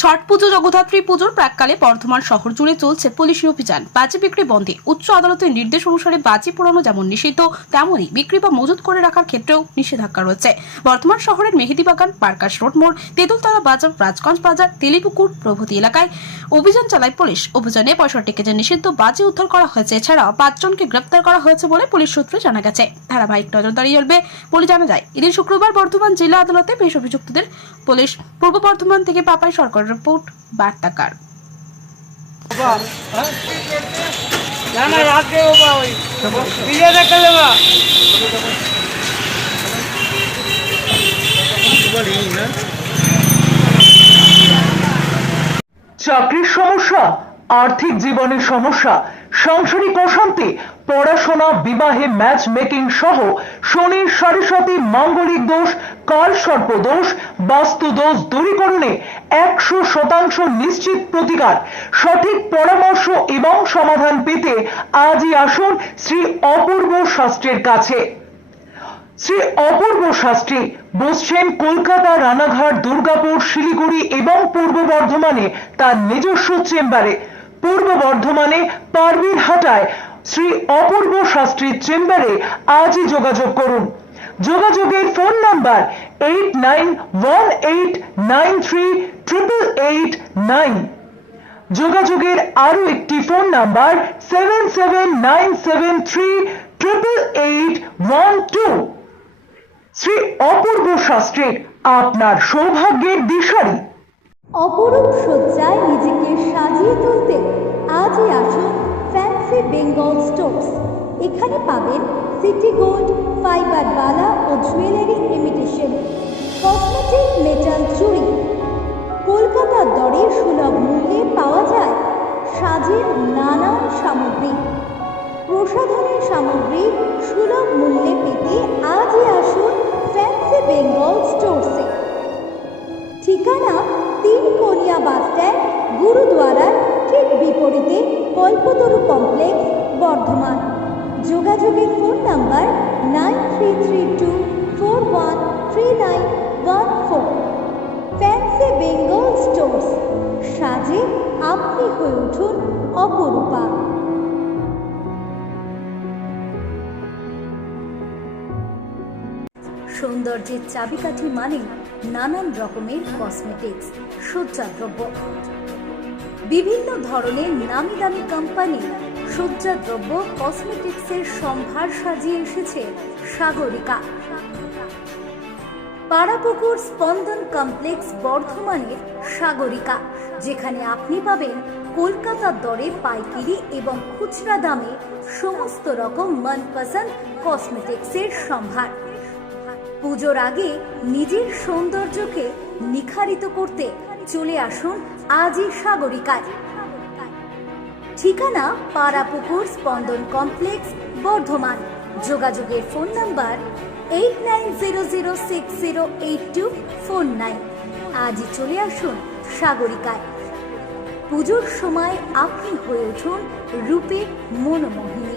Chhath Puja, Jagaddhatri পুজোর প্রাককালে বর্ধমান শহর জুড়ে চলছে পুলিশি অভিযান। বাজি বিক্রি বন্ধে উচ্চ আদালতের নির্দেশ অনুসারে বাজি পোড়ানো যেমন নিষিদ্ধ, তেমনই বিক্রি বা মজুত করে রাখার ক্ষেত্রেও নিষেধাজ্ঞা রয়েছে। বর্ধমান শহরের মেহেদিবাগান পার্কাশ রোড মোড়, তেঁতুলতলা বাজার, রাজগঞ্জ বাজার, তেলিপুকুর প্রভৃতি এলাকায় অভিযান চালায় পুলিশ। অভিযানে পঁয়ষট্টি কেজি নিষিদ্ধ বাজি উদ্ধার করা হয়েছে। এছাড়াও পাঁচজনকে গ্রেপ্তার করা হয়েছে বলে পুলিশ সূত্রে জানা গেছে। ধারাবাহিক নজরদারি চলবে বলে জানা যায়। এদিন শুক্রবার বর্ধমান জেলা আদালতে পেশ অভিযুক্তদের পুলিশ, পূর্ব বর্ধমান থেকে পাপাই সরকার রিপোর্ট বার্তাকার চাকরির সমস্যা? আর্থিক জীবনের সমস্যা সাংসারিক অশান্তি পড়াশোনা, বিবাহে ম্যাচ মেকিং সহ শনির সারিসাতি মাঙ্গলিক দোষ, কাল সর্প দোষ, বাস্তু দোষ দূরীকরণে একশো শতাংশ নিশ্চিত প্রতিকার। সঠিক পরামর্শ এবং সমাধান পেতে আজই আসুন শ্রী অপূর্ব শাস্ত্রের কাছে। শ্রী অপূর্ব শাস্ত্রী বসছেন কলকাতা, রানাঘাট, দুর্গাপুর, শিলিগুড়ি এবং পূর্ব বর্ধমানে তার নিজস্ব চেম্বারে। পূর্ব বর্ধমানে পারবির হাটায় শ্রী অপূর্ব শাস্ত্রীর চেম্বারে আজই যোগাযোগ করুন। যোগাযোগের phone number eight nine one eight nine three triple eight nine যোগাযোগের আরও একটি phone number seven seven nine seven three triple eight one two Shri Apurba শাস্ত্রীর আপনার সৌভাগ্যের দিশারি। অপরূপ সজ্জায় নিজেকে সাজিয়ে তুলতে আজই আসুন ফ্যান্সি বেঙ্গল স্টোর্স এখানে পাবেন সিটি গোল্ড ফাইবার বালা ও জুয়েলারি ইমিটেশন কসমেটিক মেটাল চুড়ি কলকাতার দরে সুলভ মূল্যে পাওয়া যায় সাজের নানান সামগ্রী। প্রসাধনের সামগ্রী সুলভ মূল্যে পেতে আজই আসুন ফ্যান্সি বেঙ্গল স্টোর্সে ঠিকানা বিপরীতে কল্পতরু কমপ্লেক্স বর্ধমান। যোগাযোগের phone number nine three three two four one three nine one four. Fancy Bengal stores. সাজে আপনি হয়ে উঠুন অপরূপা। সৌন্দর্যের চাবিকাঠি মানে নানান রকমের কসমেটিক্স সজ্জাদ্রব্য বিভিন্ন ধরনের নামি দামি কোম্পানি সজ্জাদ্রব্য কসমেটিক্সের সম্ভার সাজিয়ে এসেছে সাগরিকা। পাড়াপুকুর স্পন্দন কমপ্লেক্স বর্ধমানের সাগরিকা, যেখানে আপনি পাবেন কলকাতার দরে পাইকারি এবং খুচরা দামে সমস্ত রকম মনপসন্দ কসমেটিক্সের সম্ভার। পুজোর আগে নিজের সৌন্দর্যকে নিখারিত করতে চলে আসুন আজই সাগরিকায়। ঠিকানা পাড়াপুকুর স্পন্দন কমপ্লেক্স, বর্ধমান। যোগাযোগের phone number eight nine zero zero six zero eight two four nine আজই চলে আসুন সাগরিকায়। পুজোর সময় আপনি হয়ে উঠুন রূপে মনোমোহিনী।